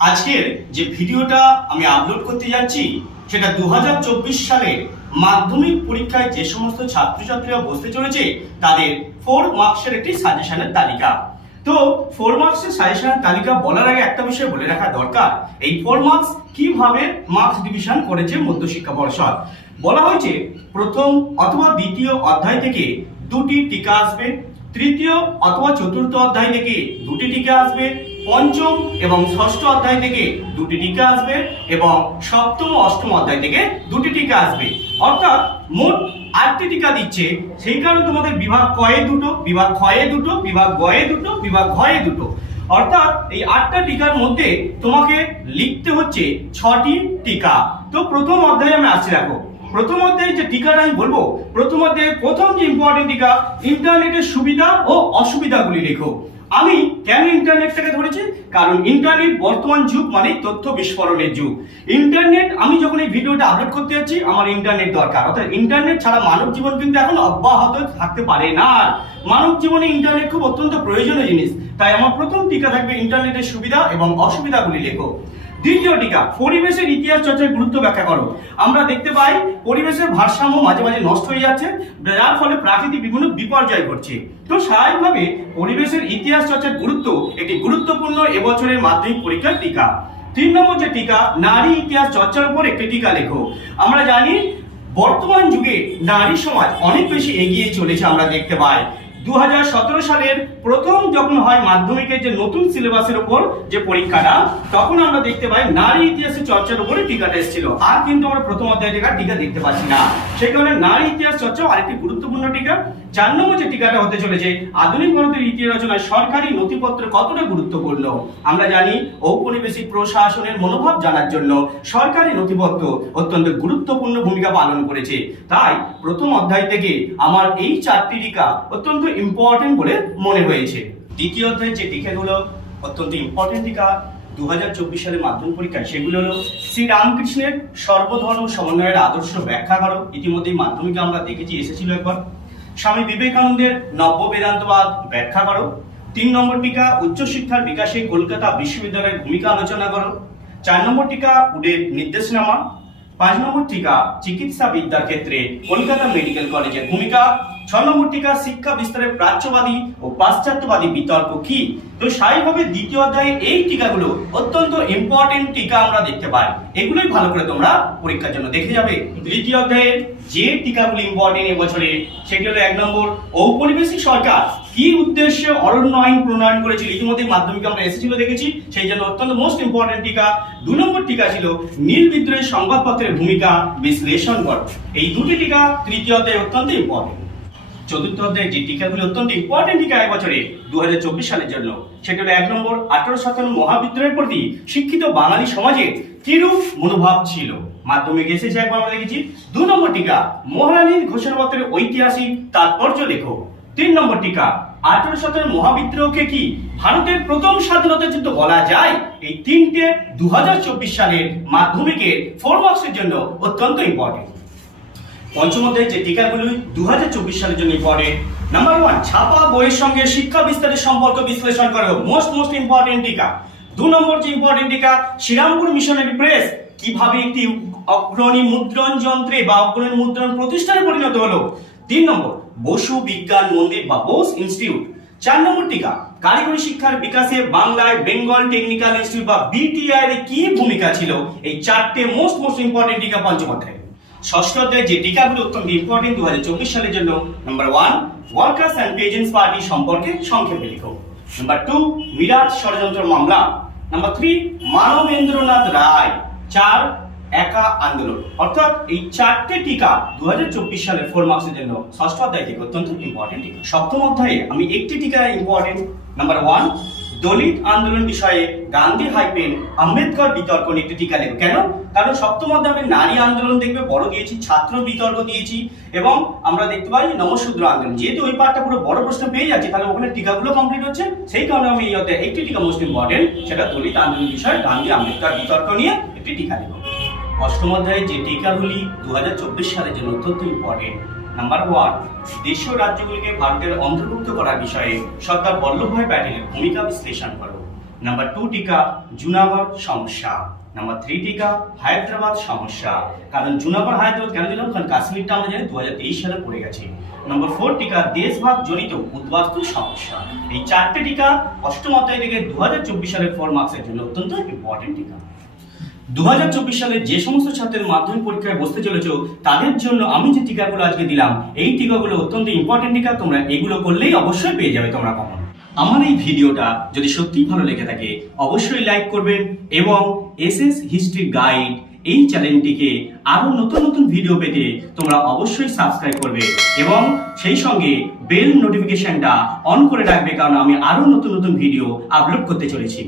আজকের যে ভিডিওটা আমি আপলোড করতে যাচ্ছি সেটা 2024 সালের মাধ্যমিক পরীক্ষায় যে সমস্ত ছাত্রছাত্রীরা বসতে চলেছে তাদের 4 মার্কসের একটি সাজেশনের তালিকা। তো 4 মার্কসের সাজেশনের তালিকা বলার আগে একটা বিষয় বলে রাখা দরকার, এই 4 মার্কস কিভাবে মার্কস ডিভিশন করেছে মধ্যশিক্ষা পর্ষদ। বলা হয়েছে প্রথম অথবা দ্বিতীয় অধ্যায় থেকে দুটি টিকা আসবে, তৃতীয় অথবা চতুর্থ অধ্যায় থেকে দুটি টিকা আসবে, পঞ্চম এবং ষষ্ঠ অধ্যায় থেকে দুটি টিকা আসবে এবং সপ্তম ও অষ্টম অধ্যায় থেকে দুটি টিকা আসবে। অর্থাৎ মোট 8টি টিকা দিচ্ছে। সেই কারণে তোমাদের বিভাগ কয়ে দুটো, বিভাগ ক্ষয়ে দুটো, বিভাগ গয়ে দুটো, বিভাগ ঘয়ে দুটো, অর্থাৎ এই 8টা টিকার মধ্যে তোমাকে লিখতে হচ্ছে 6টি টিকা। তো প্রথম অধ্যায়ে আমি আসছি, দেখো প্রথম অধ্যায়ে যে টিকাটা আমি বলবো, প্রথম অধ্যায়ে প্রথম যে ইম্পর্টেন্ট টিকা, ইন্টারনেটের সুবিধা ও অসুবিধাগুলি লেখো। আমি কেন ইন্টারনেটটাকে ধরেছি, কারণ ইন্টারনেট বর্তমান যুগ মানে তথ্য বিস্ফোরণের যুগ। ইন্টারনেট, আমি যখন এই ভিডিওটা আপলোড করতে যাচ্ছি আমার ইন্টারনেট দরকার, অর্থাৎ ইন্টারনেট ছাড়া মানব জীবন কিন্তু এখন অব্যাহত থাকতে পারে না। মানব জীবনে ইন্টারনেট খুব অত্যন্ত প্রয়োজনীয় জিনিস। তাই আমার প্রথম টিকা থাকবে ইন্টারনেটের সুবিধা এবং অসুবিধাগুলি লেখো। দ্বিতীয় টিকা, পরিবেশের ইতিহাস চর্চার গুরুত্ব ব্যাখ্যা করো। আমরা দেখতে পাই পরিবেশের ভারসাম্য মাঝে মাঝে নষ্ট হয়ে যাচ্ছে, যার ফলে প্রাকৃতিক বিভিন্ন বিপর্যয় ঘটছে। তো স্বাভাবিকভাবে পরিবেশের ইতিহাস চর্চার গুরুত্ব একটি গুরুত্বপূর্ণ এবছরের মাধ্যমিক পরীক্ষার টিকা। 3 নম্বর যে টিকা, নারী ইতিহাস চর্চার উপর একটি টিকা লেখো। আমরা জানি বর্তমান যুগে নারী সমাজ অনেক বেশি এগিয়ে চলেছে। আমরা দেখতে পাই 2017 সালের প্রথম যখন হয় মাধ্যমিকের যে নতুন সিলেবাসের উপর যে পরীক্ষাটা, তখন আমরা দেখতে পাই নারী ইতিহাসের চর্চার উপরে টিকাটা এসেছিল। আর কিন্তু আমরা প্রথম অধ্যায় থেকে টিকা দেখতে পাচ্ছি না। সেই কারণে নারী ইতিহাস চর্চাও আরেকটি গুরুত্বপূর্ণ টিকা। 4 নম্বর যে টিকাটা হতে চলেছে, আধুনিক ভারতের ইতিহাস রচনায় সরকারি নথিপত্র কতটা গুরুত্বপূর্ণ। আমরা জানি ঔপনিবেশিক প্রশাসনের মনোভাব জানার জন্য সরকারি নথিপত্র অত্যন্ত গুরুত্বপূর্ণ ভূমিকা পালন করেছে। তাই প্রথম অধ্যায় থেকে আমার এই 4টি টিকা অত্যন্ত ইম্পর্টেন্ট বলে মনে হয়েছে। দ্বিতীয় অধ্যায়ের যে টিকাগুলো অত্যন্ত ইম্পর্টেন্ট টিকা 2024 সালের মাধ্যমিক পরীক্ষায়, সেগুলো হলো শ্রী রামকৃষ্ণের সর্বধর্ম সমন্বয়ের আদর্শ ব্যাখ্যা করো। ইতিমধ্যেই মাধ্যমিকে আমরা দেখেছি, এসেছিল একবার। স্বামী বিবেকানন্দের নব্য বেদান্তবাদ ব্যাখ্যা করো। 3 নম্বর টিকা, উচ্চশিক্ষার বিকাশে কলকাতা বিশ্ববিদ্যালয়ের ভূমিকা আলোচনা করো। 4 নম্বর টিকা, উডের নির্দেশনামা। 5 নম্বর টিকা, চিকিৎসা বিদ্যার ক্ষেত্রে কলকাতা মেডিকেল কলেজের ভূমিকা। 6 নম্বর টিকা, শিক্ষা বিস্তারের প্রাচ্যবাদী ও পাশ্চাত্যবাদী বিতর্ক কি। তো স্বাভাবিকভাবে দ্বিতীয় অধ্যায়ে এই টিকাগুলো অত্যন্ত ইম্পর্টেন্ট টিকা আমরা দেখতে পাই। এগুলোই ভালো করে তোমরা পরীক্ষার জন্য দেখে যাবে। তৃতীয় অধ্যায়ে যে টিকাগুলো ইম্পর্টেন্ট এবছরে, সেটি হলো 1 নম্বর, ঔপনিবেশিক সরকার কি উদ্দেশ্যে অরণ্য আইন প্রণয়ন করেছিল। ইতিমধ্যে মাধ্যমিকে আমরা এসেছিল দেখেছি, সেই জন্য অত্যন্ত মোস্ট ইম্পর্টেন্ট টিকা। 2 নম্বর টিকা ছিল নীল বিদ্রোহের সংবাদপত্রের ভূমিকা বিশ্লেষণ করো। এই দুটি টিকা তৃতীয় অধ্যায়ে অত্যন্ত ইম্পর্টেন্ট। চতুর্থ অধ্যায়ে যে টিকাগুলি অত্যন্ত ইম্পর্টেন্ট টিকা এবছরে 2024 সালের জন্য, সেটা হলো 1 নম্বর, 1857 মহাবিদ্রোহের প্রতি শিক্ষিত বাঙালি সমাজে কিরূপ মনোভাব ছিল। মাধ্যমিকে এসেছে একবার আমরা দেখেছি। 2 নম্বর টিকা, মহারানীর ঘোষণাপত্রের ঐতিহাসিক তাৎপর্য লেখো। 3 নম্বর টিকা, 1857 মহাবিদ্রোহকে কি ভারতের প্রথম স্বাধীনতা যুদ্ধ বলা যায়। এই 3টে 2024 সালের মাধ্যমিকের 4 মার্কসের জন্য অত্যন্ত ইম্পর্টেন্ট। পঞ্চম অধ্যায়ে যে টিকাগুলো 2024 সালের জন্য ইম্পর্টেন্ট। নাম্বার 1, ছাপা বইয়ের সঙ্গে শিক্ষা বিস্তারের সম্পর্ক বিশ্লেষণ করো। মোস্ট ইম্পর্টেন্ট টিকা। 2 নম্বর যে ইম্পর্টেন্ট টিকা, শ্রীরামপুর মিশনারি প্রেস কিভাবে একটি অগ্রণী মুদ্রণ যন্ত্রে বা অগ্রণী মুদ্রণ প্রতিষ্ঠানে পরিণত হলো। 3 নম্বর, বসু বিজ্ঞান মন্দির বা বোস ইনস্টিটিউট। 4 নম্বর টিকা, কারিগরি শিক্ষার বিকাশে বাংলায় বেঙ্গল টেকনিক্যাল ইনস্টিটিউট বা বিটিআই এর কি ভূমিকা ছিল। এই 4টে মোস্ট ইম্পর্টেন্ট টিকা পঞ্চম অধ্যায়ে। ষষ্ঠ অধ্যায়ে যে টিকাগুলো অত্যন্ত ইম্পর্টেন্ট 2024 সালের জন্য, number 1, workers and peasants party সম্পর্কে সংক্ষেপে লিখো। নাম্বার 2, মিরাট ষড়যন্ত্র মামলা। নাম্বার 3, মানবেন্দ্রনাথ রায়। 4, একা আন্দোলন। অর্থাৎ এই 4টে টিকা 2024 সালের 4 মার্কসের জন্য ষষ্ঠ অধ্যায় থেকে অত্যন্ত ইম্পর্টেন্ট টিকা। সপ্তম অধ্যায়ে আমি একটি টিকা ইম্পর্টেন্ট। নাম্বার 1, দলিত আন্দোলন বিষয়ে গান্ধী হাইপেন আম্বেদকর বিতর্ক নিয়ে একটি টিকা লেখো। কেন? কারণ সপ্তম অধ্যায়ে আমি নারী আন্দোলন দেখবে বড় দিয়েছি, ছাত্র বিতর্ক দিয়েছি, এবং আমরা দেখতে পাই নমশূদ্র আন্দোলন। যেহেতু ওই পার্টটা পুরো বড় প্রশ্ন পেয়ে যাচ্ছে, তাহলে ওখানে টিকাগুলো কমপ্লিট হচ্ছে। সেই কারণে আমি এই অধ্যায়ে একটি টিকা মোস্ট ইম্পর্টেন্ট, সেটা দলিত আন্দোলন বিষয়ে গান্ধী আম্বেদকর বিতর্ক নিয়ে একটি টিকা লেখো। অষ্টম অধ্যায়ে যে টিকাগুলি 2024 সালের জন্য অত্যন্ত ইম্পর্টেন্ট। নাম্বার 1, দেশীয় রাজ্যগুলিকে ভারতের অন্তর্ভুক্ত করার বিষয়ে সরদার বল্লভভাই প্যাটেলের ভূমিকা বিশ্লেষণ করো। নাম্বার 2 টিকা জুনাগড় সমস্যা, নাম্বার 3 টিকা হায়দ্রাবাদ সমস্যা। কারণ জুনাগড় হায়দ্রাবাদ কেন দিলাম, কারণ কাশ্মীরটা আমরা জানি 2023 সালে পড়ে গেছে। নম্বর 4 টিকা দেশভাগ জনিত উদ্বাস্তু সমস্যা। এই চারটে টিকা অষ্টম অধ্যায় থেকে 2024 সালের 4 মার্কসের জন্য অত্যন্ত ইম্পর্টেন্ট টিকা। 2024 সালে যে সমস্ত ছাত্রের মাধ্যমিক পরীক্ষায় বসতে চলেছ তাদের জন্য আমি যে টিকাগুলো আজকে দিলাম, এই টিকাগুলো অত্যন্ত ইম্পর্টেন্ট টিকা। তোমরা এগুলো করলেই অবশ্যই পেয়ে যাবে তোমরা কমন। আমার এই ভিডিওটা যদি সত্যিই ভালো লেগে থাকে অবশ্যই লাইক করবেন এবং এসএস হিস্ট্রি গাইড এই চ্যানেলটিকে আরো নতুন নতুন ভিডিও পেতে তোমরা অবশ্যই সাবস্ক্রাইব করবে এবং সেই সঙ্গে বেল নোটিফিকেশনটা অন করে রাখবে, কারণ আমি আরো নতুন নতুন ভিডিও আপলোড করতে চলেছি।